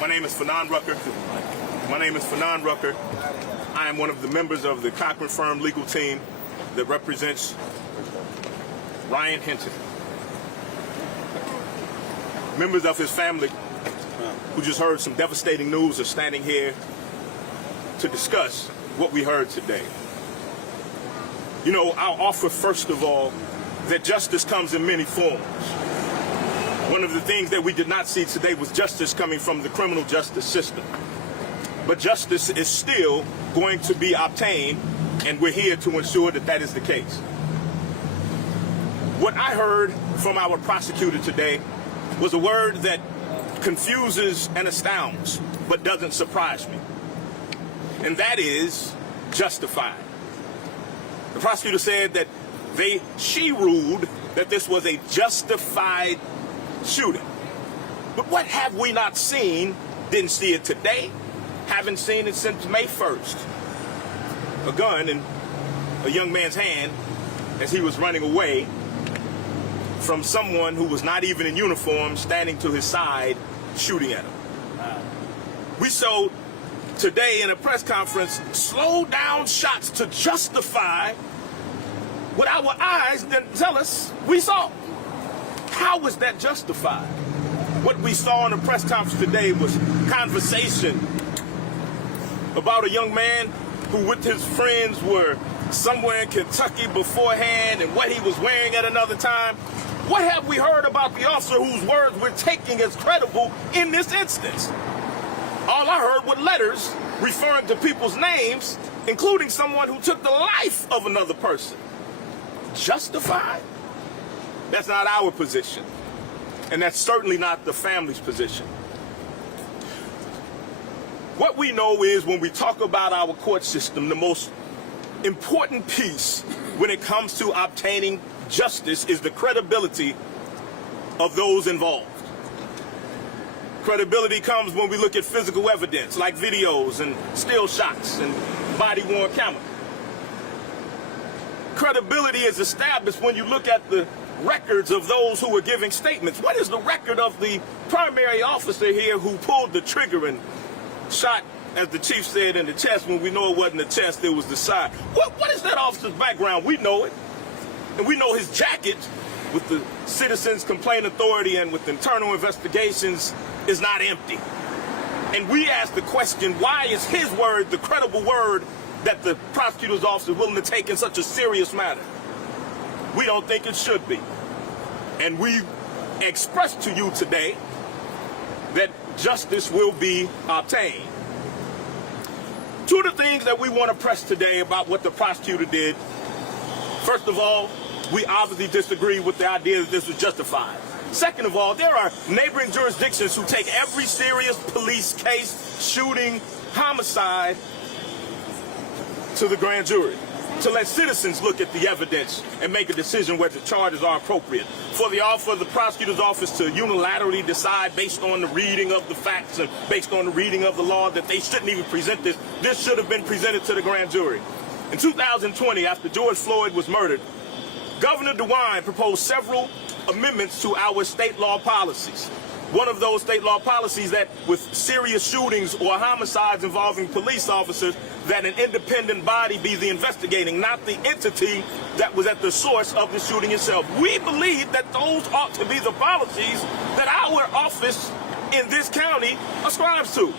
My name is Fanon Rucker. I am one of the members of the Cochran Firm legal team that represents Ryan Hinton. Members of his family who just heard some devastating news are standing here to discuss what we heard today. You know, I'll offer first of all that justice comes in many forms. One of the things that we did not see today was justice coming from the criminal justice system. But justice is still going to be obtained, and we're here to ensure that that is the case. What I heard from our prosecutor today was a word that confuses and astounds, but doesn't surprise me. And that is justified. The prosecutor said that she ruled that this was a justified shooting. But what have we not seen? Didn't see it today, haven't seen it since May 1st. A gun in a young man's hand as he was running away from someone who was not even in uniform standing to his side shooting at him. We saw today in a press conference slow down shots to justify what our eyes didn't tell us we saw. How was that justified? What we saw in the press conference today was conversation about a young man who with his friends were somewhere in Kentucky beforehand and what he was wearing at another time. What have we heard about the officer whose words we're taking as credible in this instance? All I heard were letters referring to people's names, including someone who took the life of another person. Justified? That's not our position. And that's certainly not the family's position. What we know is when we talk about our court system, the most important piece when it comes to obtaining justice is the credibility of those involved. Credibility comes when we look at physical evidence like videos and still shots and body-worn camera. Credibility is established when you look at the records of those who were giving statements. What is the record of the primary officer here who pulled the trigger and shot, as the chief said, in the chest when we know it wasn't the chest, it was the side? What is that officer's background? We know it. And we know his jacket with the Citizens Complaint Authority and with internal investigations is not empty. And we ask the question, why is his word the credible word that the prosecutor's office is willing to take in such a serious matter? We don't think it should be. And we express to you today that justice will be obtained. Two of the things that we want to press today about what the prosecutor did. First of all, we obviously disagree with the idea that this was justified. Second of all, there are neighboring jurisdictions who take every serious police case, shooting, homicide, to the grand jury, to let citizens look at the evidence and make a decision whether charges are appropriate. For the prosecutor's office to unilaterally decide based on the reading of the facts and based on the reading of the law that they shouldn't even present this should have been presented to the grand jury. In 2020, after George Floyd was murdered, Governor DeWine proposed several amendments to our state law policies. One of those state law policies that with serious shootings or homicides involving police officers, that an independent body be the investigating, not the entity that was at the source of the shooting itself. We believe that those ought to be the policies that our office in this county ascribes to.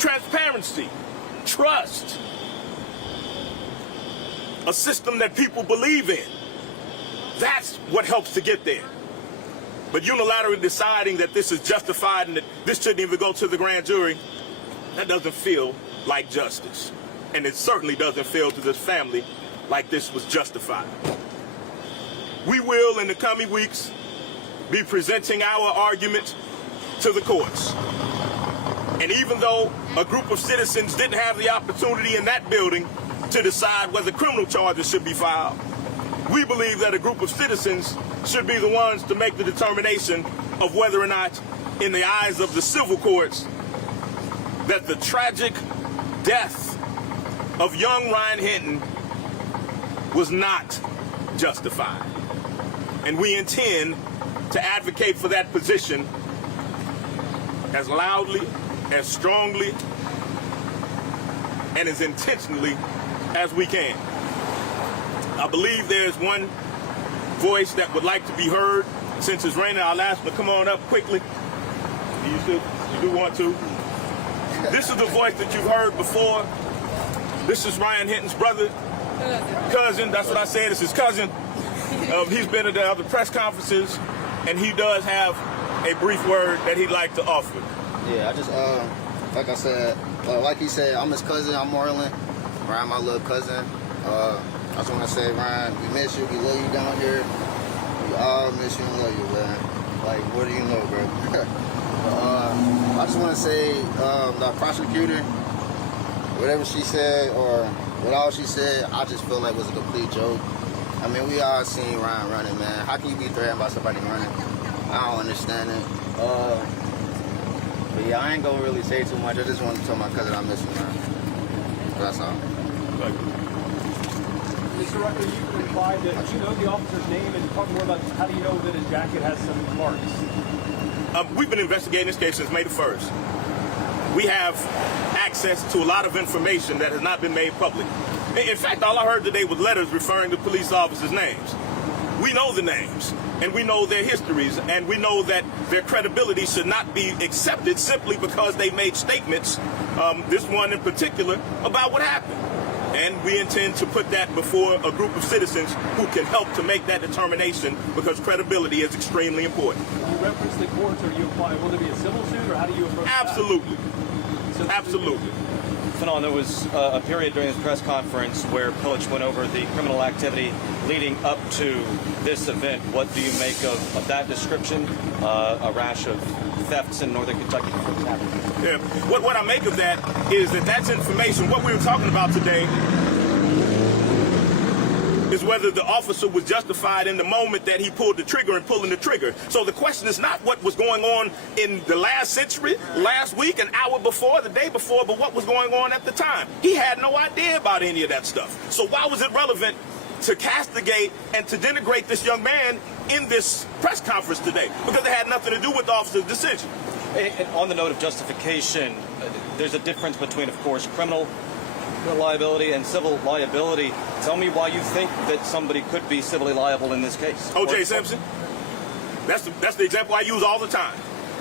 Transparency, trust, a system that people believe in. That's what helps to get there. But unilaterally deciding that this is justified and that this shouldn't even go to the grand jury, that doesn't feel like justice. And it certainly doesn't feel to this family like this was justified. We will, in the coming weeks, be presenting our argument to the courts. And even though a group of citizens didn't have the opportunity in that building to decide whether criminal charges should be filed, we believe that a group of citizens should be the ones to make the determination of whether or not, in the eyes of the civil courts, that the tragic death of young Ryan Hinton was not justified. And we intend to advocate for that position as loudly, as strongly, and as intentionally as we can. I believe there's one voice that would like to be heard. Since it's raining, I'll ask them to come on up quickly. You do want to? This is the voice that you've heard before. This is Ryan Hinton's brother, cousin. That's what I said. It's his cousin. He's been at the other press conferences, and he does have a brief word that he'd like to offer. Yeah, I just, like I said, like he said, I'm his cousin. I'm Marlon. Ryan, my little cousin. I just want to say, Ryan, we miss you. We love you down here. We all miss you and love you, man. Like, what do you know, bro? I just want to say, the prosecutor, whatever she said or what all she said, I just feel like was a complete joke. I mean, we all seen Ryan running, man. How can you be threatened by somebody running? I don't understand it. But yeah, I ain't gonna really say too much. I just want to tell my cousin I miss him, man. That's all. Mr. Rucker, you implied that you know the officer's name, and talk more about how do you know that his jacket has some marks? We've been investigating this case since May the 1st. We have access to a lot of information that has not been made public. In fact, all I heard today was letters referring to police officers' names. We know the names, and we know their histories, and we know that their credibility should not be accepted simply because they made statements, this one in particular, about what happened. And we intend to put that before a group of citizens who can help to make that determination, because credibility is extremely important. You reference the courts, or you apply, will there be a civil suit, or how do you approach Absolutely. that? Absolutely. Fanon, there was a period during this press conference where Pillage went over the criminal activity leading up to this event. What do you make of that description? A rash of thefts in northern Kentucky, for example. Yeah. What I make of that is that that's information. What we were talking about today is whether the officer was justified in the moment that he pulled the trigger and pulling the trigger. So the question is not what was going on in the last century, last week, an hour before, the day before, but what was going on at the time. He had no idea about any of that stuff. So why was it relevant to castigate and to denigrate this young man in this press conference today? Because it had nothing to do with the officer's decision. And on the note of justification, there's a difference between, of course, criminal liability and civil liability. Tell me why you think that somebody could be civilly liable in this case. O.J. Simpson. That's the example I use all the time.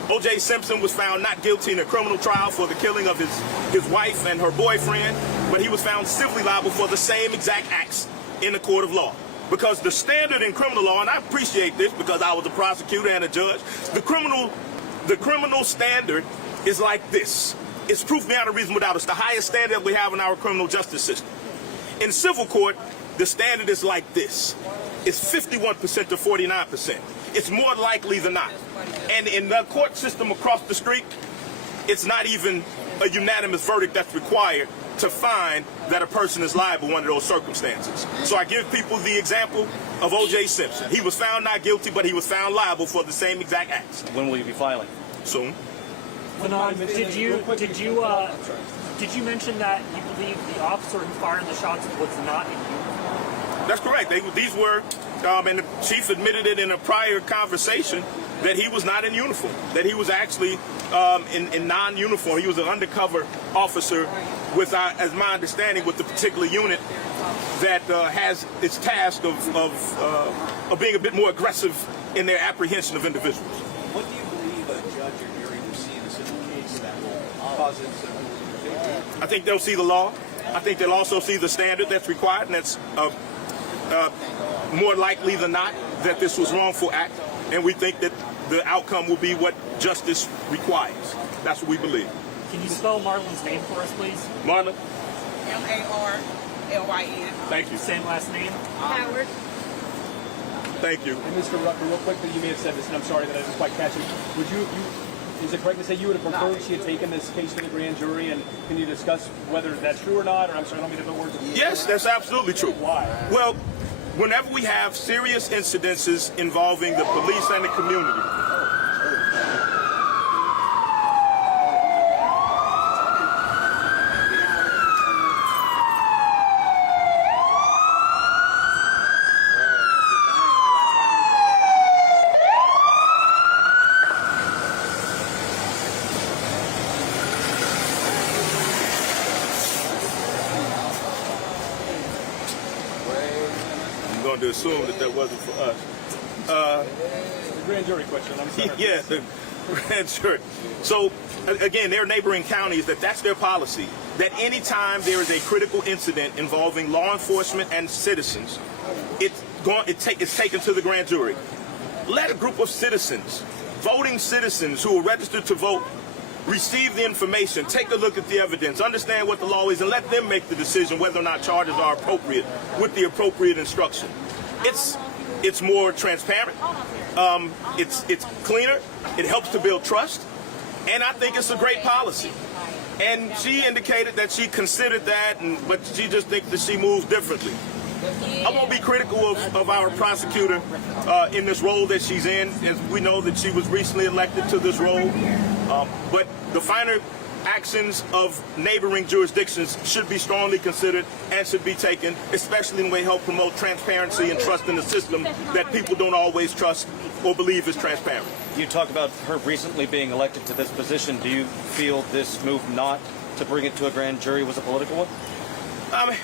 O.J. Simpson was found not guilty in a criminal trial for the killing of his wife and her boyfriend, but he was found civilly liable for the same exact acts in the court of law. Because the standard in criminal law, and I appreciate this because I was a prosecutor and a judge, the criminal standard is like this. It's proof beyond a reasonable doubt. It's the highest standard we have in our criminal justice system. In civil court, the standard is like this. It's 51% to 49%. It's more likely than not. And in the court system across the street, it's not even a unanimous verdict that's required to find that a person is liable under those circumstances. So I give people the example of O.J. Simpson. He was found not guilty, but he was found liable for the same exact acts. When will you be filing? Soon. Did you mention that you believe the officer who fired the shots was not in uniform? That's correct. These were, and the chief admitted it in a prior conversation, that he was not in uniform, that he was actually in non-uniform. He was an undercover officer with, as my understanding, with the particular unit that has its task of being a bit more aggressive in their apprehension of individuals. What do you believe a judge or jury will see in a civil case that will cause it to I think they'll see the law. I think they'll also see the standard that's required, and that's more likely than not that this was wrongful act, and we think that the outcome will be what justice requires. That's what we believe. Can you spell Marlon's name for us, please? Marlon? Marlyn. Thank you. Same last name? Howard. Thank you. And Mr. Rucker, real quickly, you may have said this, and I'm sorry that I didn't quite catch it. Is it correct to say you would have preferred she had taken this case to the grand jury, and can you discuss whether that's true or not? Or I'm sorry, I don't mean to put words in your mouth. Yes, that's absolutely true. Why? Well, whenever we have serious incidences involving the police and the community, going to assume that wasn't for us. The grand jury question. I'm sorry. Yeah, the grand jury. So, again, there are neighboring counties that's their policy. That anytime there is a critical incident involving law enforcement and citizens, it's taken to the grand jury. Let a group of citizens, voting citizens who are registered to vote, receive the information, take a look at the evidence, understand what the law is, and let them make the decision whether or not charges are appropriate with the appropriate instruction. It's more transparent. It's cleaner. It helps to build trust, and I think it's a great policy. And she indicated that she considered that, but she just thinks that she moves differently. I won't be critical of our prosecutor in this role that she's in, as we know that she was recently elected to this role. But the finer actions of neighboring jurisdictions should be strongly considered and should be taken, especially when they help promote transparency and trust in the system that people don't always trust or believe is transparent. You talk about her recently being elected to this position. Do you feel this move not to bring it to a grand jury was a political one?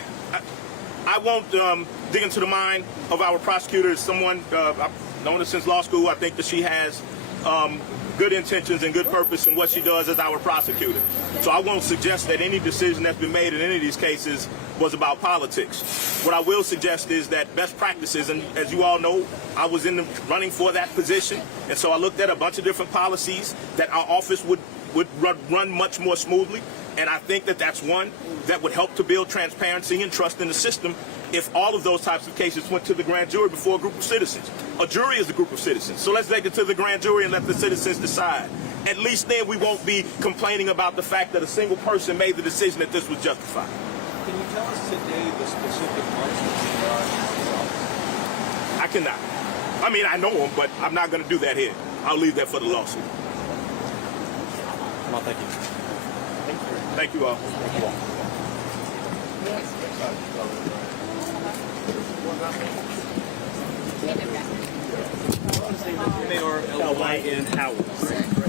I won't dig into the mind of our prosecutor. As someone, I've known her since law school. I think that she has good intentions and good purpose in what she does as our prosecutor. So I won't suggest that any decision that's been made in any of these cases was about politics. What I will suggest is that best practices, and as you all know, I was in the running for that position, and so I looked at a bunch of different policies that our office would run much more smoothly. And I think that that's one that would help to build transparency and trust in the system if all of those types of cases went to the grand jury before a group of citizens. A jury is a group of citizens. So let's take it to the grand jury and let the citizens decide. At least then we won't be complaining about the fact that a single person made the decision that this was justified. Can you tell us today the specific months that I cannot. I mean, I know them, but I'm not going to do that here. I'll leave that for the lawsuit. Well, thank you. Thank you all. Mayor L. Howard.